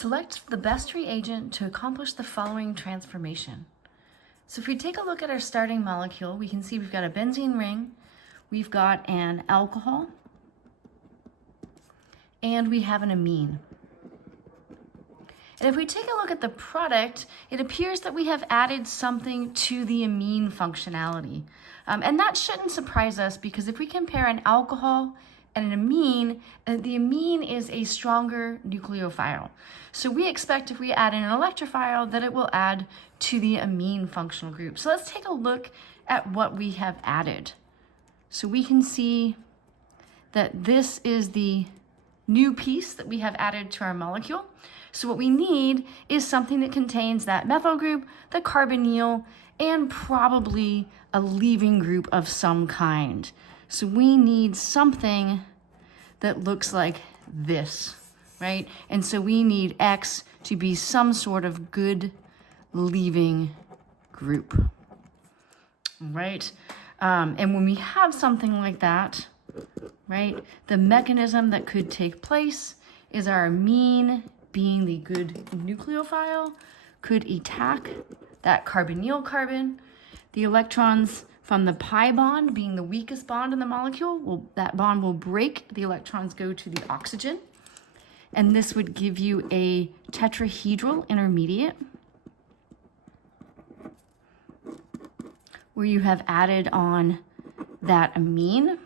Select the best reagent to accomplish the following transformation. So if we take a look at our starting molecule, we can see we've got a benzene ring, we've got an alcohol, and we have an amine. And if we take a look at the product, it appears that we have added something to the amine functionality. And that shouldn't surprise us, because if we compare an alcohol and an amine, the amine is a stronger nucleophile. So we expect if we add in an electrophile that it will add to the amine functional group. So let's take a look at what we have added. So we can see that this is the new piece that we have added to our molecule. So what we need is something that contains that methyl group, the carbonyl, and probably a leaving group of some kind. So we need something that looks like this, right? And so we need X to be some sort of good leaving group, right? And when we have something like that, right, the mechanism that could take place is our amine, being the good nucleophile, could attack that carbonyl carbon. The electrons from the pi bond, being the weakest bond in the molecule, that bond will break. The electrons go to the oxygen. And this would give you a tetrahedral intermediate, where you have added on that amine.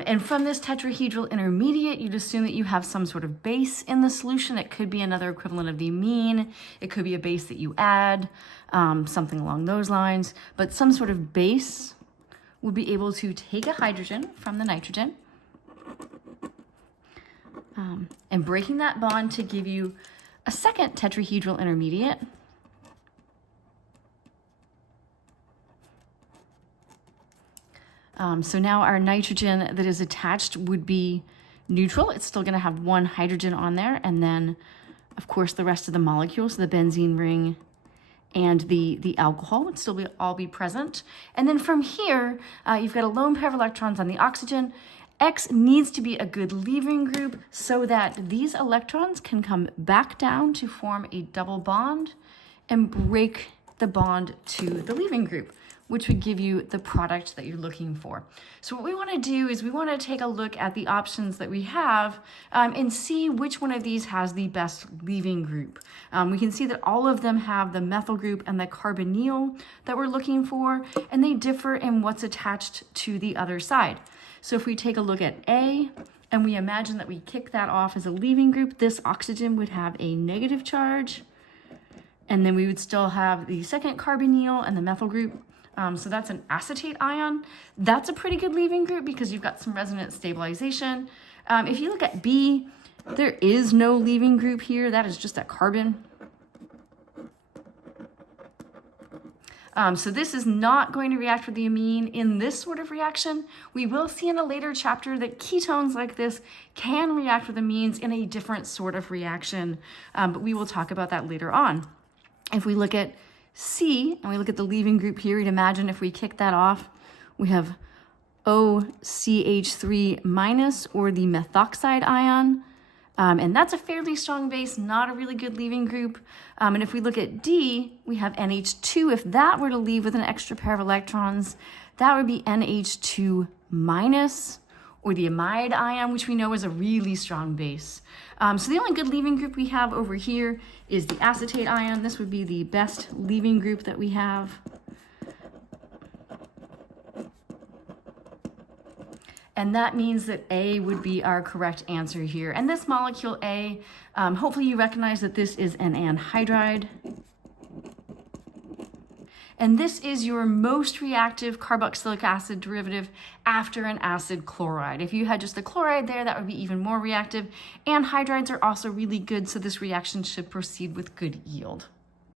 And from this tetrahedral intermediate, you'd assume that you have some sort of base in the solution. It could be another equivalent of the amine. It could be a base that you add, something along those lines. But some sort of base would be able to take a hydrogen from the nitrogen and breaking that bond to give you a second tetrahedral intermediate. So now our nitrogen that is attached would be neutral. It's still going to have one hydrogen on there, and then, of course, the rest of the molecules, so the benzene ring and the alcohol would still all be present. And then from here, you've got a lone pair of electrons on the oxygen. X needs to be a good leaving group so that these electrons can come back down to form a double bond and break the bond to the leaving group, which would give you the product that you're looking for. So what we want to do is we want to take a look at the options that we have and see which one of these has the best leaving group. We can see that all of them have the methyl group and the carbonyl that we're looking for, and they differ in what's attached to the other side. So if we take a look at A, and we imagine that we kick that off as a leaving group, this oxygen would have a negative charge, and then we would still have the second carbonyl and the methyl group. So that's an acetate ion. That's a pretty good leaving group because you've got some resonance stabilization. If you look at B, there is no leaving group here. That is just a carbon. So this is not going to react with the amine in this sort of reaction. We will see in a later chapter that ketones like this can react with amines in a different sort of reaction, but we will talk about that later on. If we look at C, and we look at the leaving group here, you'd imagine if we kick that off, we have OCH3 minus, or the methoxide ion. And that's a fairly strong base, not a really good leaving group. And if we look at D, we have NH2. If that were to leave with an extra pair of electrons, that would be NH2 minus, or the amide ion, which we know is a really strong base. So the only good leaving group we have over here is the acetate ion. This would be the best leaving group that we have. And that means that A would be our correct answer here. And this molecule A, hopefully you recognize that this is an anhydride. And this is your most reactive carboxylic acid derivative after an acid chloride. If you had just the chloride there, that would be even more reactive. Anhydrides are also really good, so this reaction should proceed with good yield.